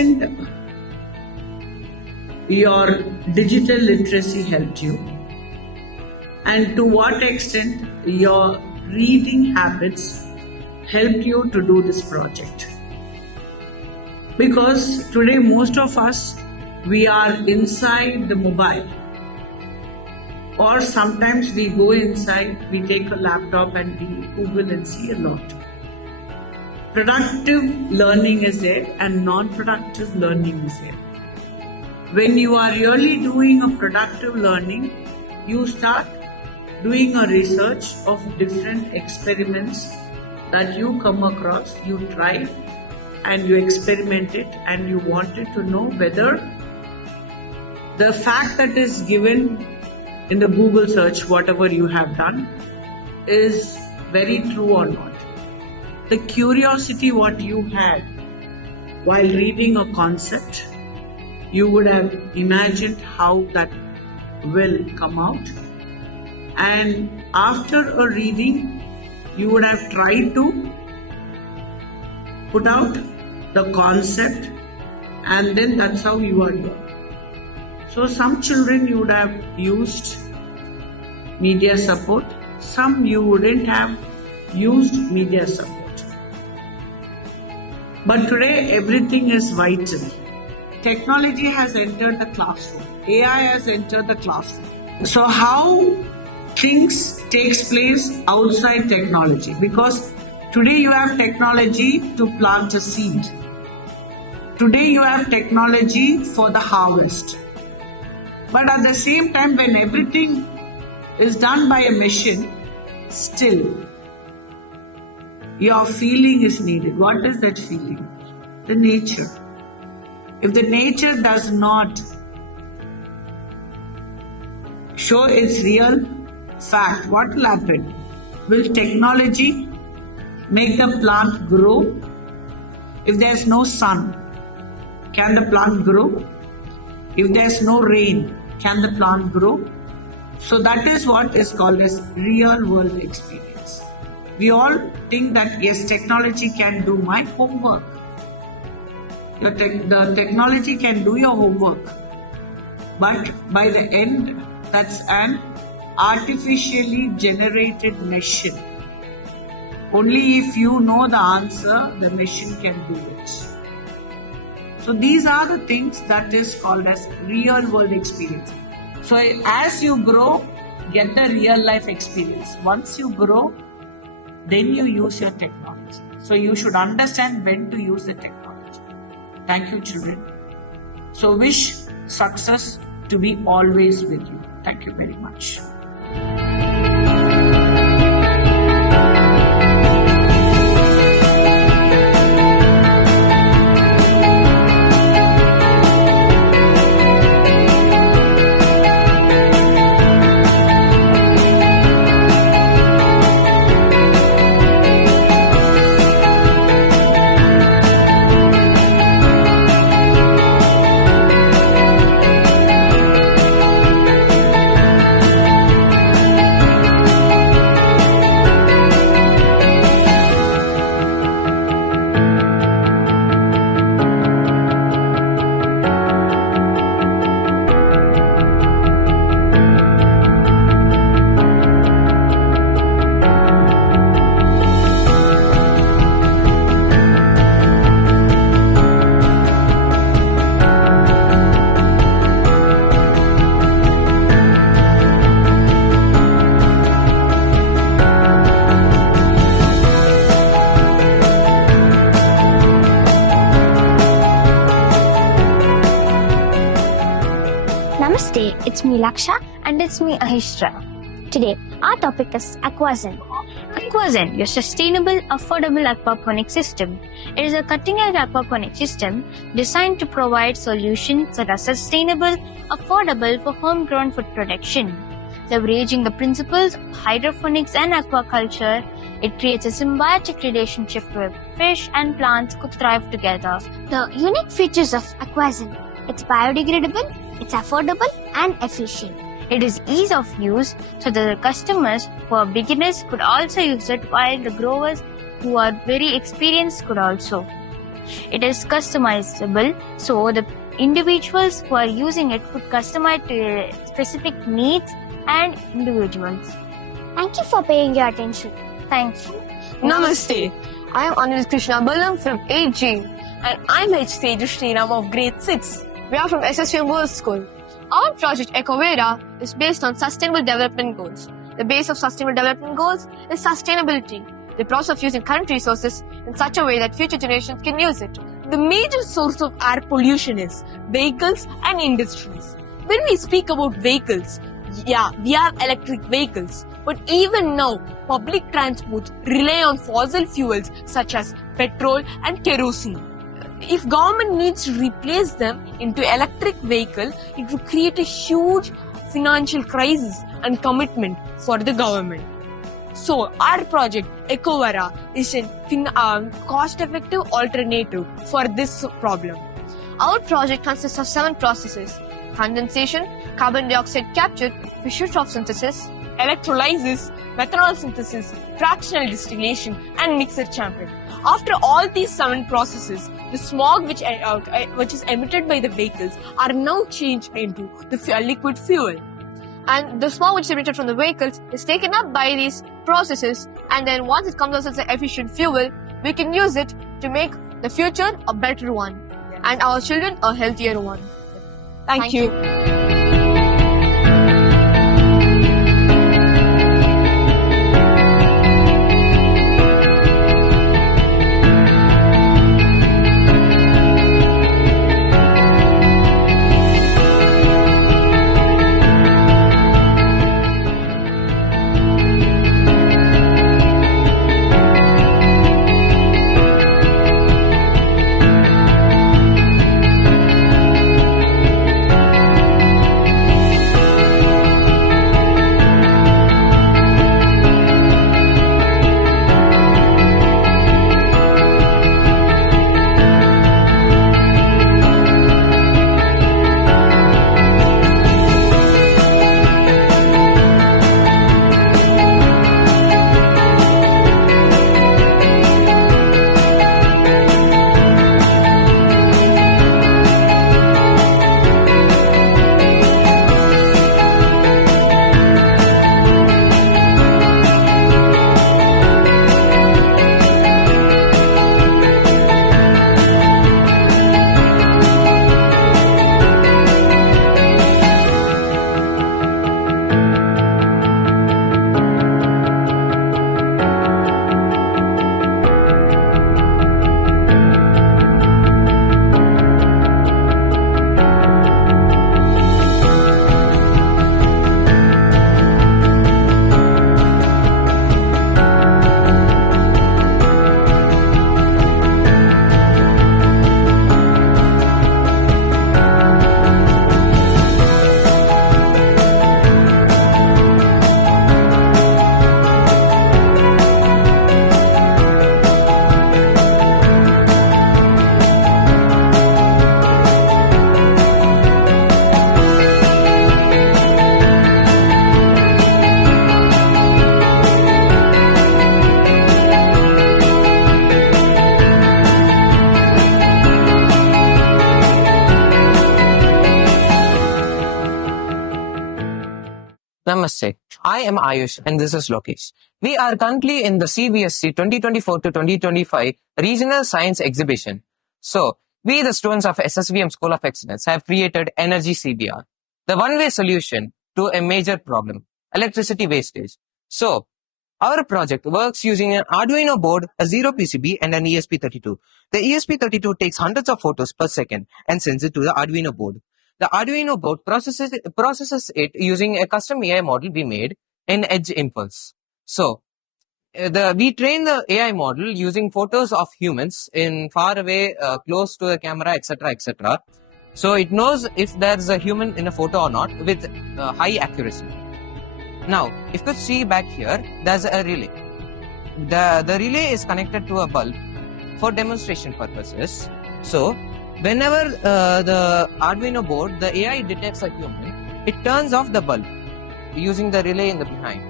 extent your digital literacy helped you, and to what extent your reading habits helped you to do this project. Because today most of us, we are inside the mobile, or sometimes we go inside, we take a laptop and we Google and see a lot. Productive learning is there and non-productive learning is there. When you are really doing a productive learning, you start doing a research of different experiments that you come across, you try and you experiment it, and you wanted to know whether the fact that is given in the Google search, whatever you have done, is very true or not. The curiosity what you had while reading a concept, you would have imagined how that will come out, and after a reading you would have tried to put out the concept, and then that's how you are here. So some children you would have used media support, some you wouldn't have used media support. But today everything is vital. Technology has entered the classroom. AI has entered the classroom. So how things takes place outside technology? Because today you have technology to plant a seed. Today you have technology for the harvest. But at the same time, when everything is done by a machine, still your feeling is needed. What is that feeling? The nature. If the nature does not show its real fact, what will happen? Will technology make the plant grow? If there's no sun, can the plant grow? If there's no rain, can the plant grow? So that is what is called as real world experience. We all think that yes, technology can do my homework. The technology can do your homework. But by the end, that's an artificially generated machine. Only if you know the answer, the machine can do it. So these are the things that is called as real world experience. So as you grow, get the real life experience. Once you grow, then you use your technology. So you should understand when to use the technology. Thank you, children. So wish success to be always with you. Thank you very much. Namaste, it's me Laksha and it's me Ahishra. Today, our topic is Aquazen. Aquazen, your sustainable, affordable aquaponic system. It is a cutting-edge aquaponic system designed to provide solutions that are sustainable, affordable for homegrown food production. Leveraging the principles of hydroponics and aquaculture, it creates a symbiotic relationship where fish and plants could thrive together. The unique features of Aquazen: it's biodegradable, it's affordable and efficient. It is ease of use so that the customers who are beginners could also use it, while the growers who are very experienced could also. It is customizable, so the individuals who are using it could customize to their specific needs and individuals. Thank you for paying your attention. Thank you. Namaste. I am Anil Krishna Balam from 8G and I'm HC Sriram of grade 6. We are from SSVM World School. Our project Aquazen is based on Sustainable Development Goals. The base of Sustainable Development Goals is sustainability, the process of using current resources in such a way that future generations can use it. The major source of air pollution is vehicles and industries. When we speak about vehicles, we have electric vehicles. But even now, public transports rely on fossil fuels such as petrol and kerosene. If government needs to replace them into electric vehicle, it will create a huge financial crisis and commitment for the government. So our project Aquazen is a cost-effective alternative for this problem. Our project consists of 7 processes: condensation, carbon dioxide capture, Fischer-Tropsch synthesis, electrolysis, methanol synthesis, fractional distillation, and mixer chamber. After all these 7 processes, the smog which is emitted by the vehicles are now changed into the liquid fuel. And the smog which is emitted from the vehicles is taken up by these processes, and then once it comes out as an efficient fuel, we can use it to make the future a better one and our children a healthier one. Thank you. Namaste. I am Ayush and this is Lokesh. We are currently in the CBSE 2024 to 2025 Regional Science Exhibition. So, we the students of SSVM School of Excellence have created Energy CBR, the one-way solution to a major problem, electricity wastage. So, our project works using an Arduino board, a 0 PCB and an ESP32. The ESP32 takes hundreds of photos per second and sends it to the Arduino board. The Arduino board processes it using a custom AI model we made in Edge Impulse. So, we train the AI model using photos of humans in far away, close to the camera, etc., etc. So, it knows if there's a human in a photo or not with high accuracy. Now, if you see back here, there's a relay. The relay is connected to a bulb for demonstration purposes. So, whenever the Arduino board, the AI detects a human, it turns off the bulb using the relay in the behind,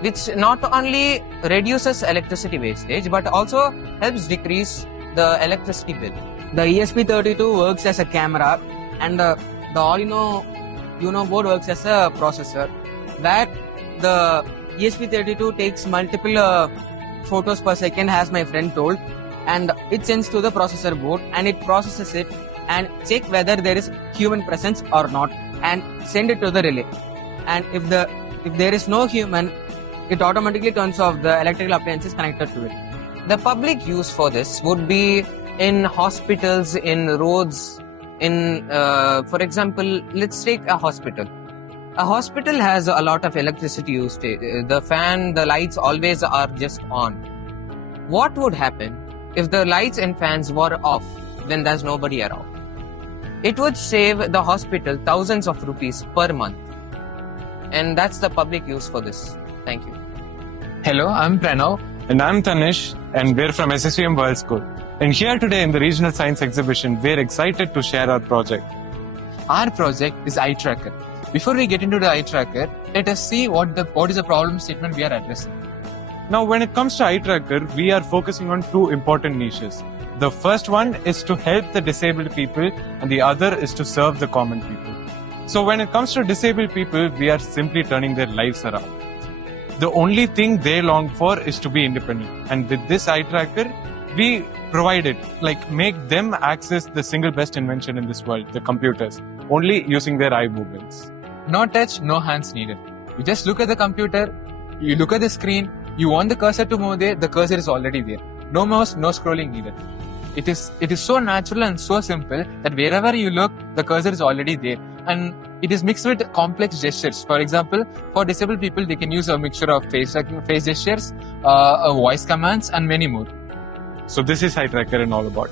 which not only reduces electricity wastage but also helps decrease the electricity bill. The ESP32 works as a camera, and the Arduino Uno board works as a processor. Where the ESP32 takes multiple photos per second, as my friend told, and it sends to the processor board, and it processes it and check whether there is human presence or not, and send it to the relay. And if there is no human, it automatically turns off the electrical appliances connected to it. The public use for this would be in hospitals, in roads, for example, let's take a hospital. A hospital has a lot of electricity used. The fan, the lights always are just on. What would happen if the lights and fans were off when there's nobody around? It would save the hospital thousands of rupees per month. And that's the public use for this. Thank you. Hello, I'm Pranav. And I'm Tanish, and we're from SSVM World School. And here today in the Regional Science Exhibition, we're excited to share our project. Our project is eye tracker. Before we get into the eye tracker, let us see what is the problem statement we are addressing. Now, when it comes to eye tracker, we are focusing on two important niches. The first one is to help the disabled people, and the other is to serve the common people. So when it comes to disabled people, we are simply turning their lives around. The only thing they long for is to be independent. And with this eye tracker, we provide it, make them access the single best invention in this world, the computers, only using their eye movements. No touch, no hands needed. You just look at the computer, you look at the screen, you want the cursor to move there, the cursor is already there. No mouse, no scrolling needed. It is so natural and so simple that wherever you look, the cursor is already there. And it is mixed with complex gestures. For example, for disabled people, they can use a mixture of face gestures, voice commands, and many more. So this is eye tracker and all about.